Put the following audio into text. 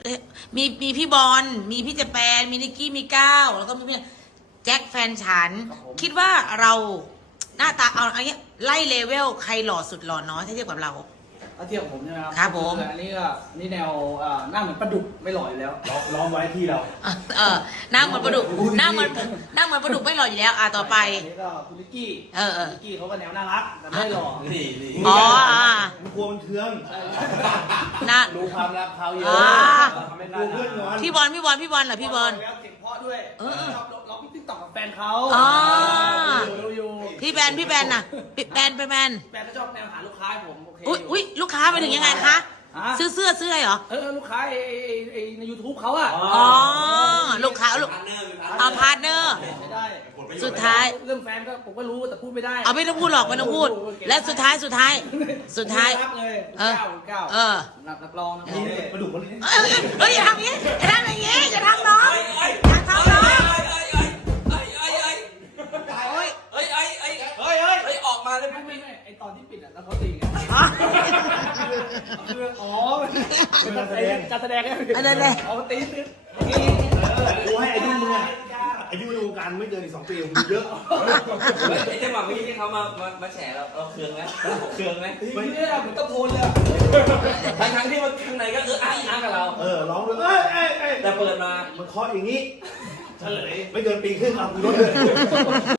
มีพี่บอลมีพี่เจแปนมีนิกกี้มีก้าวแล้วก็มีแจ็คแฟนฉันคิดว่าเราหน้าตาเอาอย่างเงี้ยไล่เลเวลใครหล่อสุดหล่อน้อยถ้าเทียบกับเราถ้าเทียบกับผมใช่ไหมครับครับผมอันนี้ก็นี่แนวหน้าเหมือนปลาดุกไม่หล่ออยู่แล้วล้อมไว้ที่เราหน้าเหมือนปลาดุกหน้าเหมือนปลาดุกไม่หล่ออยู่แล้วต่อไปอันนี้ก็คุณลิกกี้ลิลิกกี้เขาก็แนวน่ารักแต่ไม่หล่อนี่อ๋อมันกลัวมันเทืองหน้ารู้ความรักเขาเยอะอ่าไม่กลัวเพื่อนงอนพี่บอลเหรอพี่บอลแล้วเสียงเพราะด้วยชอบร้องติ๊กต็อกกับแฟนเขาอ๋อดูอยู่พี่แบนน่ะแบนแฟนก็ชอบแนวหาลูกค้าให้ผมโอเคอุ้ยลูกค้าไปถึงยังไงคะ ซื้อเสื้ออะไรเหรอลูกค้าใน YouTube เขาอะอ๋อลูกค้าพาร์ทเนอร์ไม่ได้สุดท้ายเรื่องแฟนก็ผมก็รู้แต่พูดไม่ได้เอาไม่ต้องพูดหรอกไม่ต้องพูด และสุดท้ายรักเลยก้าว นักร้องนะนี่ปลาดุกมันนี่เฮ้ยอย่าทำอย่างนี้อย่าทำอย่างนี้อย่าทำน้องอย่าทำน้องโอ้ยออกมาเลยไม่ไอตอนที่ปิดอะแล้วเขาตีกันอ๋อการแสดงไงอันนั้นเลยเอาตีกูให้ไอ้ยุ่งมึงอะไอ้ยุ่งในวงการไม่เกินอีก2 ปีมึงเยอะไอ้จังหวะเมื่อกี้ที่เขามาแฉเราเคืองไหมเคืองไหมไม่ได้เหมือนตะโพนเลยทั้งที่มันข้างในก็อ้างกับเราร้องด้วยแต่เปิดมามันเคาะอย่างนี้เฉลยไม่เกินปีครึ่งเอากูลดเลย